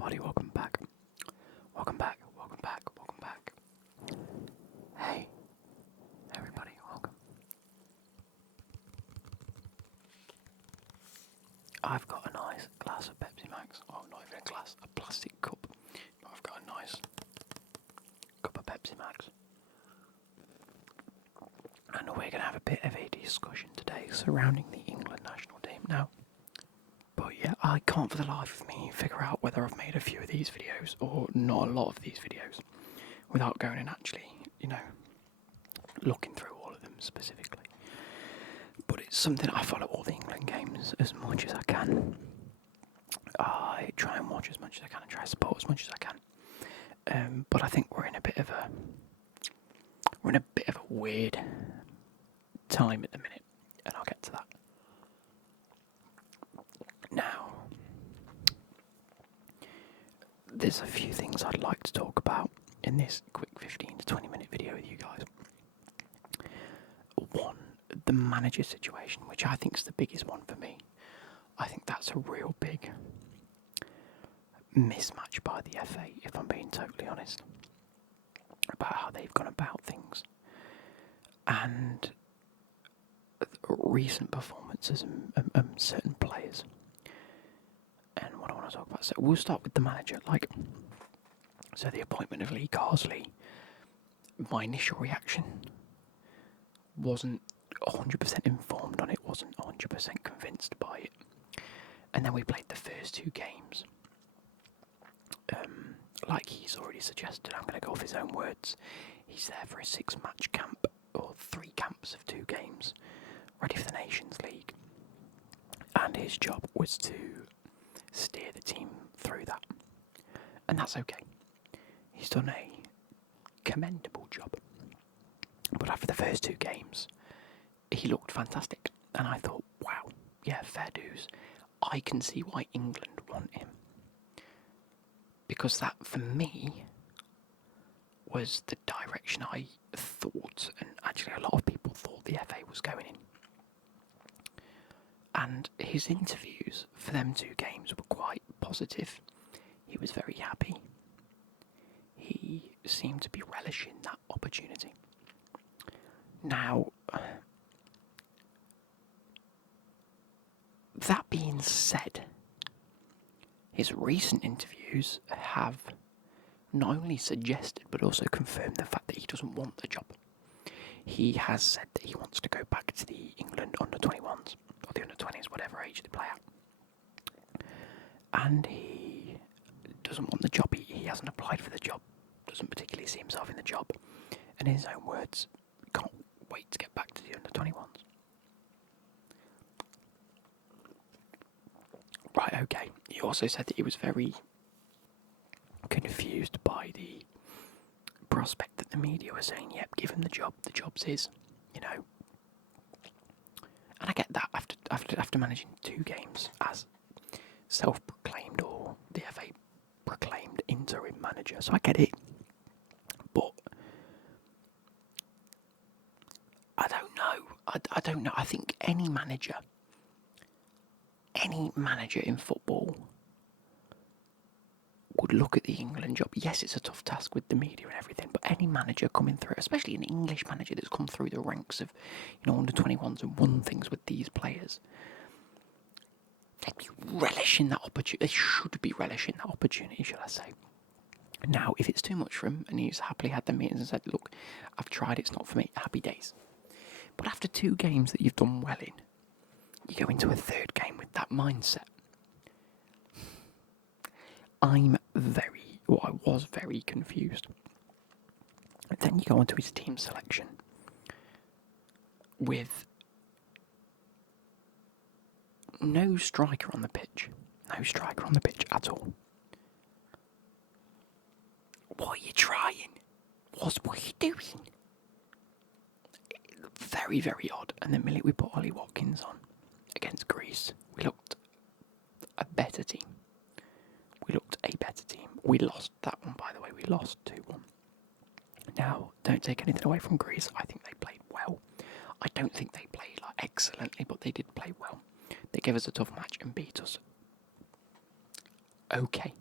everybody, welcome back. Welcome back, welcome back, welcome back. Hey, everybody, welcome. I've got a nice glass of Pepsi Max. Oh, not even a glass, a plastic cup. But I've got a nice cup of Pepsi Max. And we're going to have a bit of a discussion today surrounding the England national team now. But yeah, I can't for the life of me figure out whether I've made a few of these videos or not a lot of these videos without going and actually, looking through all of them specifically. But it's something I follow all the England games as much as I can. I try and watch as much as I can and try to support as much as I can. But I think we're in a bit of a weird time at the minute, and I'll get to that. Now, there's a few things I'd like to talk about in this quick 15 to 20 minute video with you guys. One, the manager situation, which I think is the biggest one for me. I think that's a real big mismatch by the FA, if I'm being totally honest, about how they've gone about things. And recent performances of certain players. And what I want to talk about, so we'll start with the manager. So the appointment of Lee Carsley, my initial reaction wasn't 100% informed on it, wasn't 100% convinced by it. And then we played the first two games. Like he's already suggested, I'm going to go off his own words. He's there for a 6-match camp, or 3 camps of 2 games, ready for the Nations League. And his job was to steer the team through that. And that's okay. He's done a commendable job. But after the first 2 games, he looked fantastic. And I thought, wow, yeah, fair dues. I can see why England want him. Because that, for me, was the direction I thought, and actually a lot of people thought the FA was going in. And his interviews for them 2 games were quite positive. He was very happy. He seemed to be relishing that opportunity. Now, that being said, his recent interviews have not only suggested but also confirmed the fact that he doesn't want the job. He has said that he wants to go back to the England under-21s, or the under-20s, whatever age they play at. And he doesn't want the job. He hasn't applied for the job, doesn't particularly see himself in the job, and in his own words, can't wait to get back to the under-21s. Right, okay. He also said that he was very confused by the prospect that the media were saying, yep, give him the job's his, And I get that after managing 2 games as self-proclaimed, or the FA proclaimed interim manager, so I get it. But I don't know. I don't know. I think any manager in football would look at the England job. Yes, it's a tough task with the media and everything, but any manager coming through, especially an English manager that's come through the ranks of, under-21s and won things with these players, they'd be relishing that opportunity. They should be relishing that opportunity, shall I say. Now, if it's too much for him and he's happily had the meetings and said, look, I've tried, it's not for me, happy days. But after 2 games that you've done well in, you go into a 3rd game with that mindset. I was very confused. And then you go on to his team selection with no striker on the pitch at all. What are you trying? What are you doing? Very, very odd. And the minute we put Ollie Watkins on against Greece, we looked a better team. We lost that one, by the way. We lost 2-1. Now, don't take anything away from Greece. I think they played well. I don't think they played excellently, but they did play well. They gave us a tough match and beat us. Okay.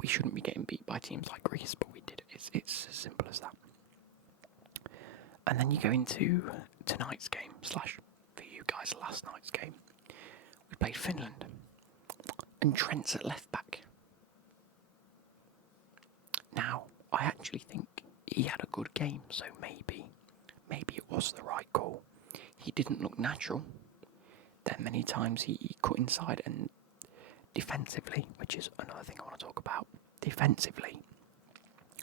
we shouldn't be getting beat by teams like Greece, but we did. It's as simple as that. And then you go into tonight's game, / for you guys, last night's game. We played Finland. And Trent's at left back. Now, I actually think he had a good game, so maybe it was the right call. He didn't look natural. There are many times he cut inside, and defensively, which is another thing I want to talk about, defensively,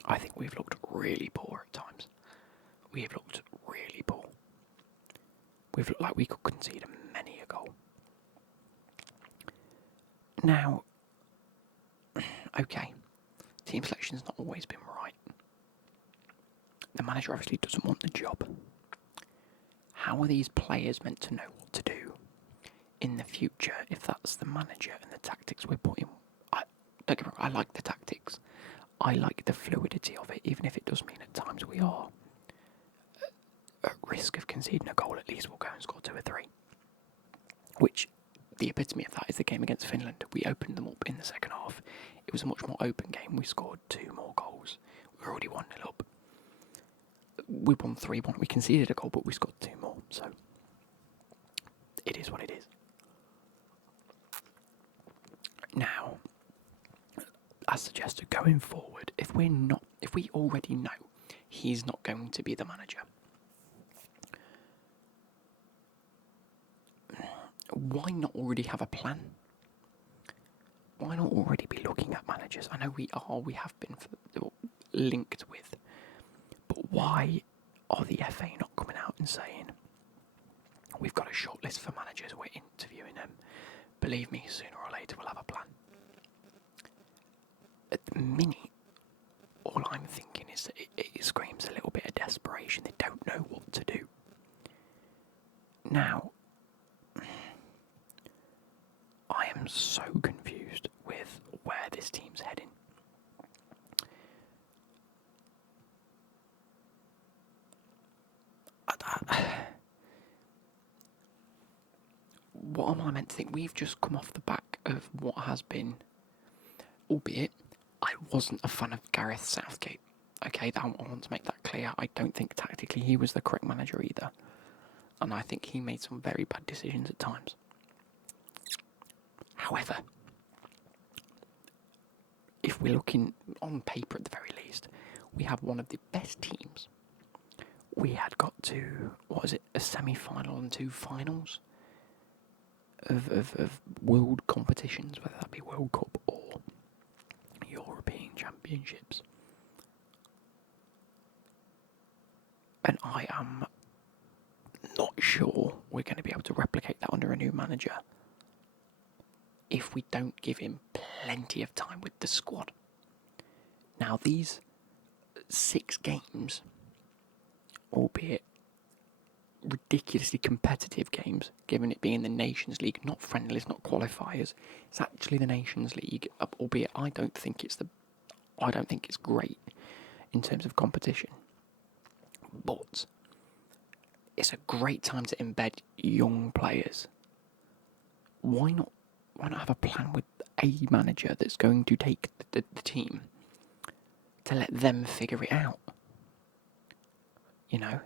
I think we've looked really poor at times. We have looked really poor. We've looked like we could concede many a goal. Now, okay, team selection's not always been right. The manager obviously doesn't want the job. How are these players meant to know what to do in the future if that's the manager and the tactics we're putting? Don't get me wrong, I like the tactics. I like the fluidity of it, even if it does mean at times we are at risk of conceding a goal. At least we'll go and score 2 or 3. Which, the epitome of that is the game against Finland. We opened them up in the second half. It was a much more open game. We scored 2 more goals. We were already 1-0 up. We won 3-1. We conceded a goal, but we scored 2 more. So, it is what it is. Now, as suggested, going forward, if we already know he's not going to be the manager, why not already have a plan? Why not already be looking at managers? I know we have been linked with, but why are the FA not coming out and saying, we've got a short list for managers, we're interviewing them, believe me, sooner or later we'll have a plan. At the minute, all I'm thinking is that it screams a little bit of desperation. They don't know what to do. Now, I am so confused with where this team's heading. What am I meant to think? We've just come off the back of what has been, albeit I wasn't a fan of Gareth Southgate. Okay, I want to make that clear. I don't think tactically he was the correct manager either. And I think he made some very bad decisions at times. However, if we're looking on paper at the very least, we have one of the best teams. We had got to, a semi-final and 2 finals of world competitions, whether that be World Cup or European Championships. And I am not sure we're going to be able to replicate that under a new manager if we don't give him plenty of time with the squad. Now, these 6 games, albeit ridiculously competitive games, given it being the Nations League, not friendlies, not qualifiers, it's actually the Nations League, albeit I don't think it's great in terms of competition. But it's a great time to embed young players. Why not have a plan with a manager that's going to take the team to let them figure it out? You know?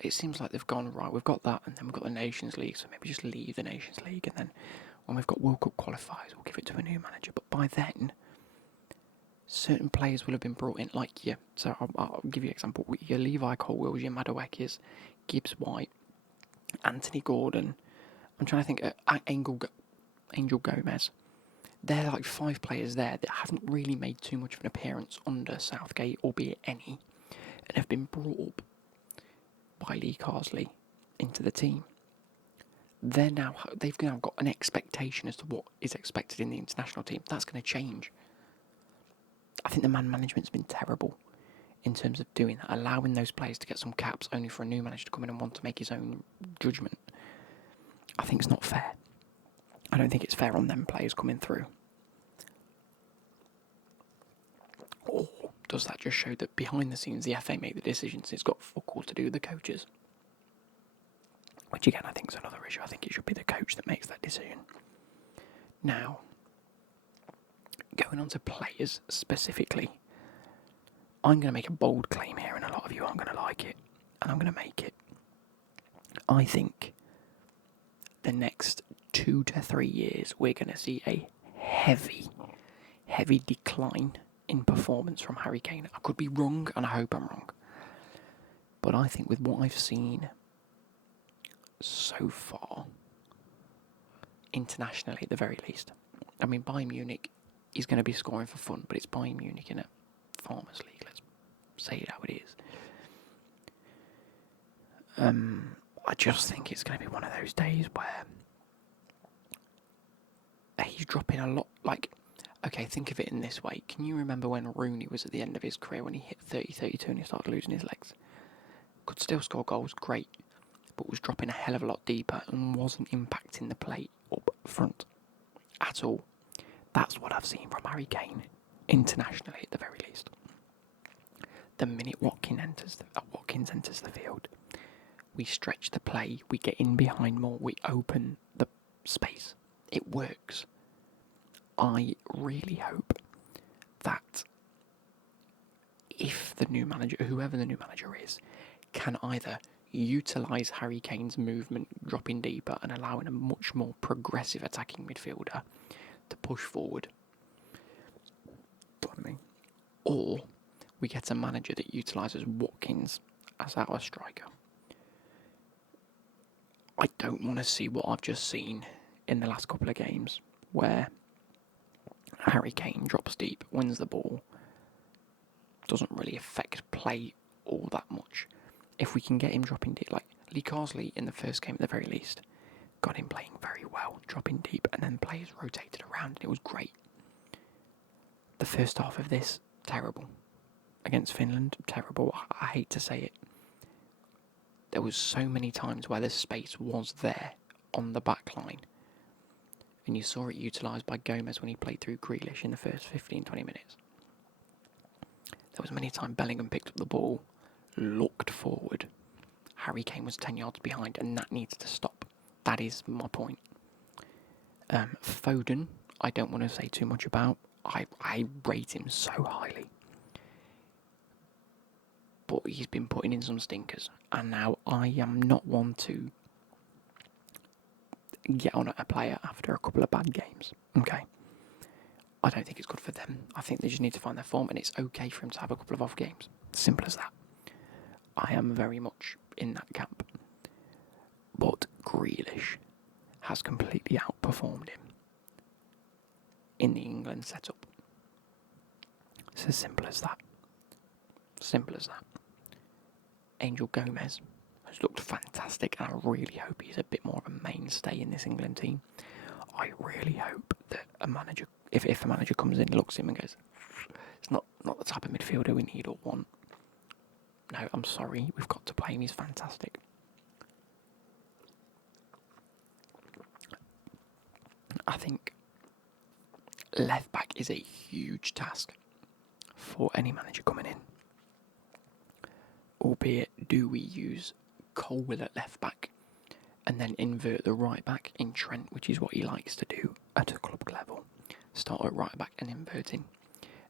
It seems like they've gone, right, we've got that, and then we've got the Nations League, so maybe just leave the Nations League, and then when we've got World Cup qualifiers, we'll give it to a new manager. But by then, certain players will have been brought in, like you. So I'll give you an example. Your Levi Colwills, your Maduekes, Gibbs White, Anthony Gordon. I'm trying to think, Angel Gomez. They're like 5 players there that haven't really made too much of an appearance under Southgate, albeit any, and have been brought up by Lee Carsley into the team. They've now got an expectation as to what is expected in the international team. That's going to change. I think the man management's been terrible in terms of doing that, allowing those players to get some caps only for a new manager to come in and want to make his own judgment. I think it's not fair. I don't think it's fair on them players coming through. Or does that just show that behind the scenes the FA make the decisions? It's got fuck all to do with the coaches. Which again I think is another issue. I think it should be the coach that makes that decision. Now, Going on to players specifically, I'm going to make a bold claim here, and a lot of you aren't going to like it, and I'm going to make it. I think the next 2 to 3 years, we're going to see a heavy decline in performance from Harry Kane. I could be wrong, and I hope I'm wrong. But I think with what I've seen so far, internationally at the very least, I mean, Bayern Munich is going to be scoring for fun, but it's Bayern Munich in a Farmers League, let's say it how it is. I just think it's going to be one of those days where he's dropping a lot. Like, okay, think of it in this way. Can you remember when Rooney was at the end of his career, when he hit 30-32 and he started losing his legs? Could still score goals, great, but was dropping a hell of a lot deeper and wasn't impacting the play up front at all. That's what I've seen from Harry Kane, internationally at the very least. The minute Watkins enters the field, we stretch the play, we get in behind more, we open the space. It works. I really hope that if the new manager, whoever the new manager is, can either utilise Harry Kane's movement dropping deeper and allowing a much more progressive attacking midfielder to push forward, or we get a manager that utilises Watkins as our striker. I don't want to see what I've just seen in the last couple of games, where Harry Kane drops deep, wins the ball, doesn't really affect play all that much. If we can get him dropping deep, like Lee Carsley in the first game at the very least, got him playing very well, dropping deep, and then players rotated around, and it was great. The first half of this, terrible. Against Finland, terrible. I hate to say it. There was so many times where the space was there on the back line, and you saw it utilised by Gomez when he played through Grealish in the first 15-20 minutes. There was many times Bellingham picked up the ball, looked forward. Harry Kane was 10 yards behind, and that needs to stop. That is my point. Foden, I don't want to say too much about. I rate him so highly. But he's been putting in some stinkers, and now I am not one to get on at a player after a couple of bad games. Okay. I don't think it's good for them. I think they just need to find their form, and it's okay for him to have a couple of off games. Simple as that. I am very much in that camp. But Grealish has completely outperformed him in the England setup. It's as simple as that. Simple as that. Angel Gomez has looked fantastic, and I really hope he's a bit more of a mainstay in this England team. I really hope that a manager, if a manager comes in, looks at him and goes, it's not the type of midfielder we need or want. No, I'm sorry, we've got to play him, he's fantastic. I think left back is a huge task for any manager coming in. Albeit, do we use Colwill at left back and then invert the right back in Trent, which is what he likes to do at a club level? Start at right back and inverting,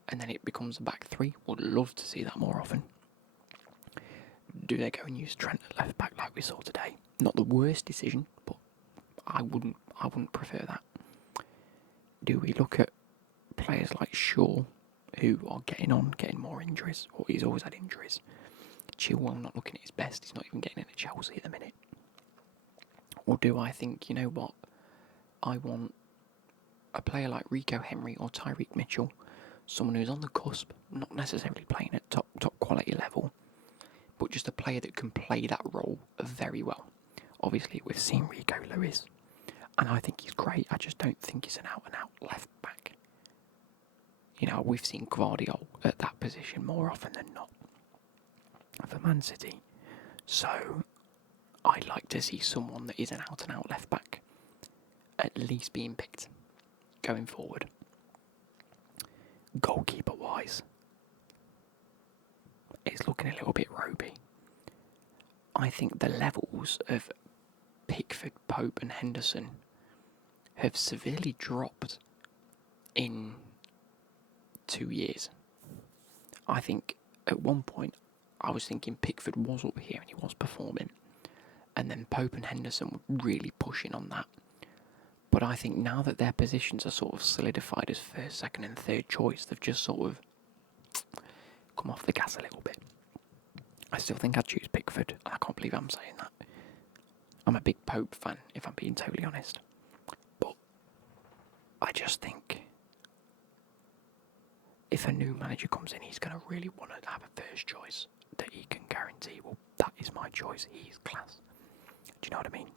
and then it becomes a back three. Would love to see that more often. Do they go and use Trent at left back like we saw today? Not the worst decision, but I wouldn't prefer that. Do we look at players like Shaw, who are getting more injuries, or he's always had injuries? Chilwell not looking at his best, he's not even getting into Chelsea at the minute. Or do I think, you know what, I want a player like Rico Henry or Tyreek Mitchell, someone who's on the cusp, not necessarily playing at top quality level, but just a player that can play that role very well. Obviously, we've seen Rico Lewis, and I think he's great. I just don't think he's an out-and-out left back. You know, we've seen Gvardiol at that position more often than not for Man City. So, I'd like to see someone that is an out-and-out left back at least being picked going forward. Goalkeeper-wise, it's looking a little bit ropey. I think the levels of Pickford, Pope and Henderson have severely dropped in 2 years. I think at one point I was thinking Pickford was up here and he was performing, and then Pope and Henderson were really pushing on that. But I think now that their positions are sort of solidified as first, second and third choice, they've just sort of come off the gas a little bit. I still think I'd choose Pickford. I can't believe I'm saying that. I'm a big Pope fan, if I'm being totally honest. But I just think if a new manager comes in, he's going to really want to have a first choice that he can guarantee, well, that is my choice, he's class. Do you know what I mean?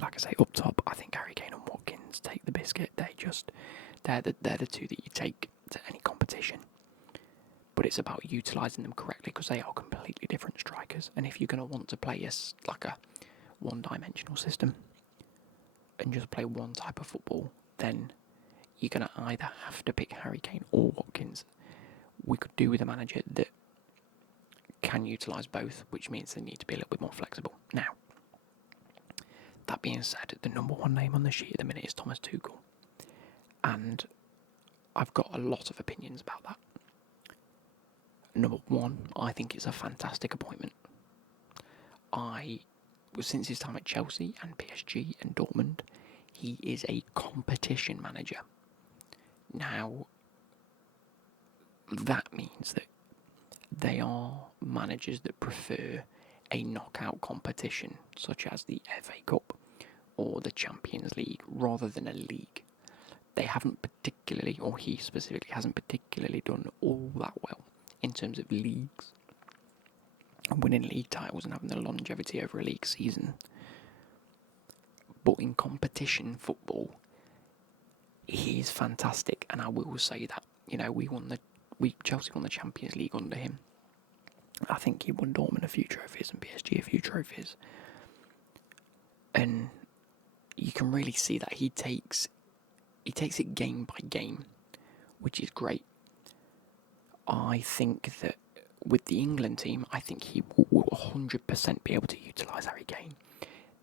Like I say, up top, I think Harry Kane and Watkins take the biscuit. They're the two that you take to any competition. But it's about utilising them correctly because they are completely different strikers. And if you're going to want to play like a one-dimensional system and just play one type of football, then you're going to either have to pick Harry Kane or Watkins. We could do with a manager that can utilise both, which means they need to be a little bit more flexible. Now, that being said, the number one name on the sheet at the minute is Thomas Tuchel. And I've got a lot of opinions about that. Number one, I think it's a fantastic appointment. Since his time at Chelsea and PSG and Dortmund, he is a competition manager. Now, that means that they are managers that prefer a knockout competition, such as the FA Cup or the Champions League, rather than a league. They haven't particularly, or he specifically hasn't particularly done all that well in terms of leagues, winning league titles and having the longevity over a league season. But in competition football, he's fantastic, and I will say that, Chelsea won the Champions League under him. I think he won Dortmund a few trophies and PSG a few trophies. And you can really see that he takes it game by game, which is great. I think that with the England team, I think he will 100% be able to utilise Harry Kane.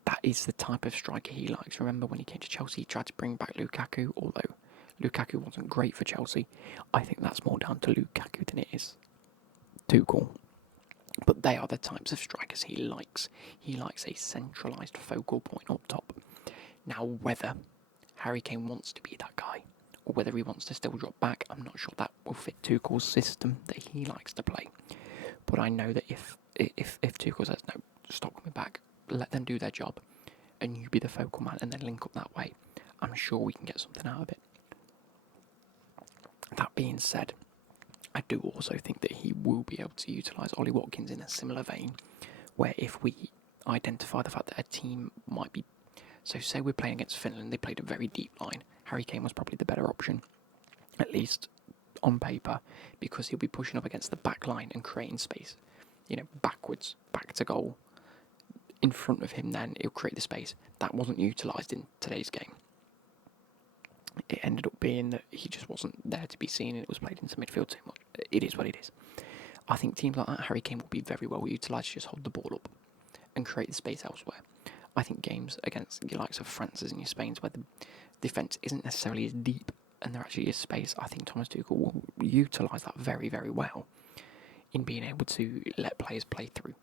That is the type of striker he likes. Remember when he came to Chelsea, he tried to bring back Lukaku, although Lukaku wasn't great for Chelsea. I think that's more down to Lukaku than it is Tuchel. But they are the types of strikers he likes. He likes a centralised focal point up top. Now, whether Harry Kane wants to be that guy, or whether he wants to still drop back, I'm not sure that will fit Tuchel's system that he likes to play. But I know that if Tuchel says, no, stop coming back, let them do their job, and you be the focal man, and then link up that way, I'm sure we can get something out of it. That being said, I do also think that he will be able to utilise Ollie Watkins in a similar vein, where if we identify the fact that a team might be... So say we're playing against Finland, they played a very deep line. Harry Kane was probably the better option, at least on paper, because he'll be pushing up against the back line and creating space, backwards, back to goal. In front of him then, he'll create the space. That wasn't utilised in today's game. It ended up being that he just wasn't there to be seen and it was played into midfield too much. It is what it is. I think teams like that, Harry Kane will be very well utilised to just hold the ball up and create the space elsewhere. I think games against the likes of France's and your Spain's, where the defence isn't necessarily as deep and there actually is space, I think Thomas Tuchel will utilise that very, very well in being able to let players play through.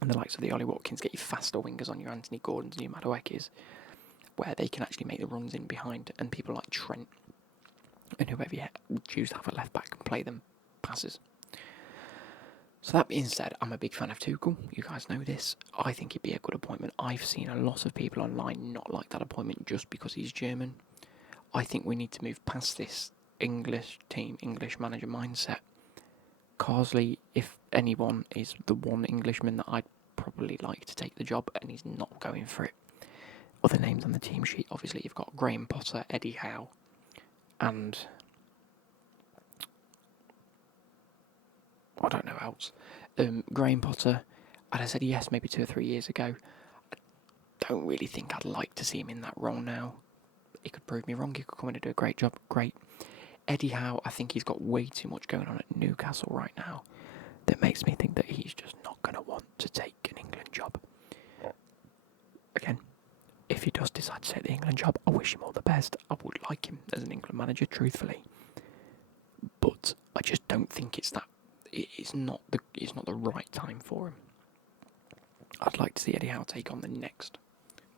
And the likes of the Ollie Watkins, get you faster wingers on your Anthony Gordons and your Maduekes, where they can actually make the runs in behind, and people like Trent and whoever you choose to have a left back and play them passes. So that being said, I'm a big fan of Tuchel. You guys know this. I think he'd be a good appointment. I've seen a lot of people online not like that appointment just because he's German. I think we need to move past this English team, English manager mindset. Carsley, if anyone, is the one Englishman that I'd probably like to take the job, and he's not going for it. Other names on the team sheet, obviously you've got Graham Potter, Eddie Howe, and I don't know who else. Graham Potter, I'd have said yes maybe 2 or 3 years ago. I don't really think I'd like to see him in that role now. He could prove me wrong, he could come in and do a great job, great. Eddie Howe, I think he's got way too much going on at Newcastle right now that makes me think that he's just not going to want to take an England job. Again, if he does decide to take the England job, I wish him all the best. I would like him as an England manager, truthfully. but I just don't think it's not the right time for him. I'd like to see Eddie Howe take on the next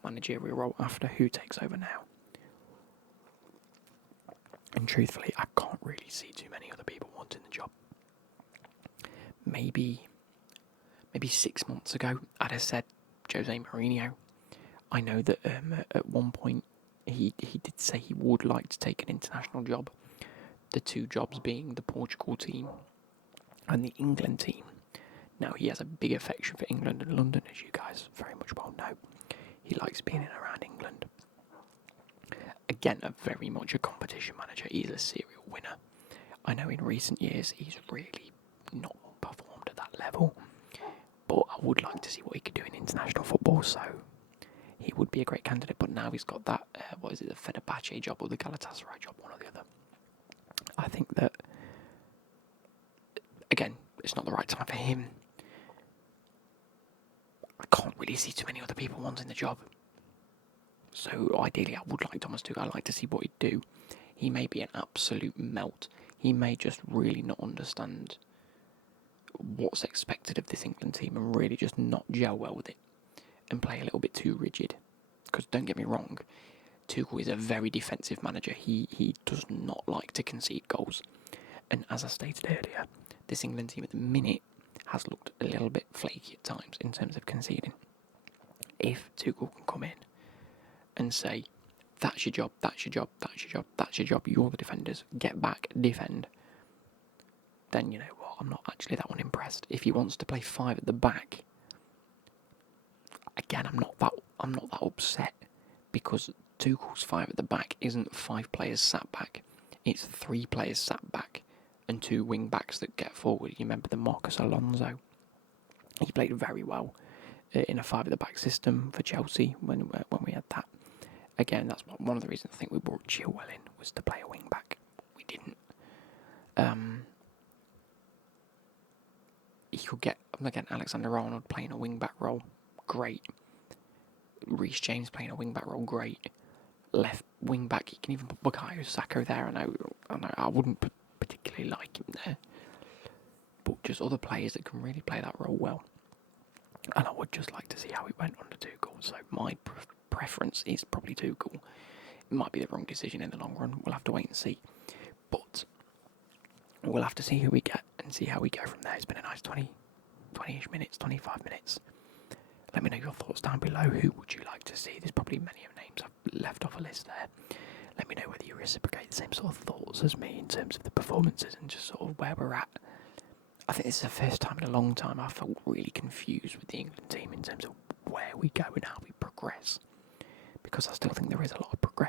managerial role after who takes over now. And truthfully, I can't really see too many other people wanting the job. Maybe 6 months ago, I'd have said Jose Mourinho. I know that at one point he did say he would like to take an international job. The two jobs being the Portugal team and the England team. Now, he has a big affection for England and London, as you guys very much well know. He likes being in and around England. Again, very much a competition manager. He's a serial winner. I know in recent years he's really not performed at that level, but I would like to see what he could do in international football, so he would be a great candidate. But now he's got that, the Fenerbahce job or the Galatasaray job, one or the other. I think that, again, it's not the right time for him. I can't really see too many other people wanting the job. So ideally, I would like Thomas Tuchel. I'd like to see what he'd do. He may be an absolute melt. He may just really not understand what's expected of this England team and really just not gel well with it and play a little bit too rigid. Because don't get me wrong, Tuchel is a very defensive manager. He does not like to concede goals. And as I stated earlier, this England team at the minute has looked a little bit flaky at times in terms of conceding. If Tuchel can come in and say, that's your job, that's your job, that's your job, that's your job, you're the defenders, get back, defend, then you know what, I'm not actually that one impressed. If he wants to play 5 at the back, again, I'm not that upset, because Tuchel's 5 at the back isn't 5 players sat back, it's 3 players sat back and 2 wing backs that get forward. You remember the Marcus Alonso? He played very well in a 5 at the back system for Chelsea when we had that. Again, that's one of the reasons I think we brought Chilwell in, was to play a wing back. We didn't. He could get, again, Alexander Arnold playing a wing back role, great. Reece James playing a wing back role, great. Left wing back, you can even put Bukayo Saka there. I know I wouldn't particularly like him there, but just other players that can really play that role well. And I would just like to see how it went under Tuchel. So my preference is probably Tuchel. It might be the wrong decision in the long run. We'll have to wait and see. But we'll have to see who we get and see how we go from there. It's been a nice 20-ish minutes, 25 minutes. Let me know your thoughts down below. Who would you like to see? There's probably many names I've left off a list there. Let me know whether you reciprocate the same sort of thoughts as me in terms of the performances and just sort of where we're at. I think this is the first time in a long time I felt really confused with the England team in terms of where we go and how we progress. Because I still think there is a lot of progression